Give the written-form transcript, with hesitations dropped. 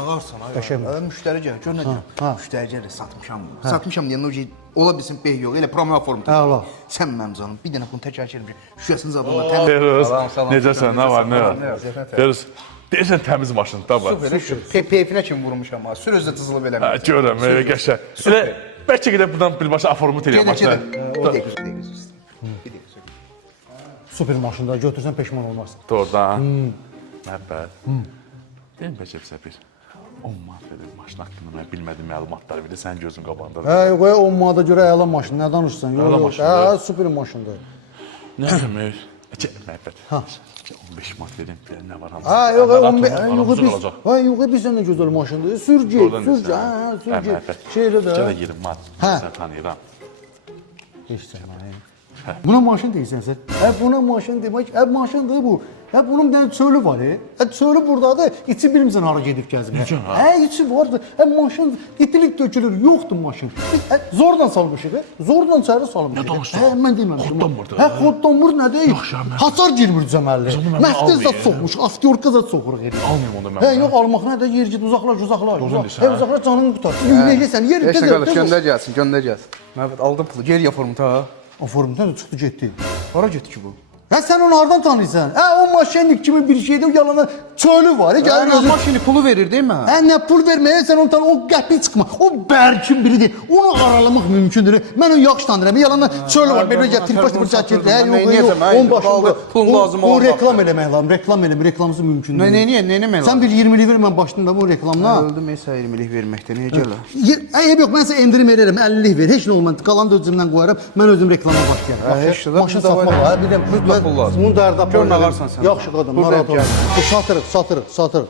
ağarsan ay. Qəşəng. Müştəri gəlir, gör nə ha. deyir. Müştəri gəlir, satmışam bunu. Satmışam deyəndə o şey ola bilsin beh yox, elə promo form. Əla. Sən mənim canım, bir dənə bunu təkrar çəkirəm. Şüşəsini zadınla təmiz. Feruz, necəsən, nə var, nə var? Feruz, deyirsən təmiz maşın, da var. Peyfinə kimi vurmuşam ha. Sür özü cızılıb eləmir. Görürəm, qəşəng. Elə bəlkə gedək buradan birbaşa aformut eləyəm maşını. Bir dəqiqə. Super maşında götürsən peşman olmazsın. Doğrudan. Məbəd. Deyim bəlkə bizə bir 10 manat verir maşın haqqında mən bilmədiyim məlumatları bir də sənin gözün qabağında. Hə, yox, o manata görə əla maşın, nə danışırsan? Əla Yox, maşındır. hə, super maşındır. Nə demək? Məbəd. 15 manat verim, nə var hamısı. Hə, yox, 15, Aramızda yox, biz, qalacaq. hə, yox, biz səndən gözəl maşındır. Sür get, Oradan sür desən. get, hə, sür Hə, get. məbəd. Şeylə də. Gələ 20 manat. Hə. Sən tanıyıram. İşte buna maşın deyirsən sən. Hə, buna maşın demək, hə, maşındır bu. Hə, bunun bir dənə çölü var, hə, çölü buradadır, içi bilmirsən hara gedib gəzib. Hə, içi vardır, hə, maşın itilik dökülür, yoxdur maşın. Hə, zorla salmışıq, hə, zorla çayra salmışıq. Nə danışırsan? Hə, mən deməmişdim. Xoddanmırdı. Hə, xoddanmır nə deyil? Yaxşı, mən- Hasar girmir cəməlli. Onu mən Məhdəz zət almayayım. soxmuş, aftyorka zət soxuruq elə. Almayayım onu mən. Hə, yox, almaq nə də yer git, uzaqlaş, uzaqlaş. Doğru deyirsən, Hə, hə? uzaqlaş, canını qutar. Yürüyəcəksən, yer Heç nə gəzər. qardaş, göndər gəlsin, göndər gəlsin. Məbəd aldım pulu, geriyə formu ta. O formdan da çıxdı getdi. Hara getdi ki bu? Hə sən onu hardan tanıyırsan? Hə o maşinlik kimi bir şeydir, yalanı çölü var. Gəl Yəni özün. maşını pulu verir değil mi? Hə nə pul verməyə sən ondan o qəpik çıxma. O bərkin biridir. Onu aralamaq mümkündür. Mən onu yaxşı tanıyıram. Yalanı çölü var. Belə gətirib başını çəkirdi. Hə yox yox. On başında pul lazım o olan reklam eləmək lazım. Reklam eləmir. Reklamsız mümkün deyil. Nə eləmək Sən bir 20 lik ver mən başlayım da bu reklamla. Öldüm isə 20-lik verməkdə niyə gələ? Yox mən sənə endirim verərəm 50 lik ver. Heç nə olmaz. Qalan da özümdən qoyaram. Mən özüm reklama başlayıram. Heç də Maşın satmaq var. Bir də mütləq pul lazım. Bunun dərdi Gör nə alarsan sən. Yaxşı qadın, Burada narahat olma. gəl. Satırıq.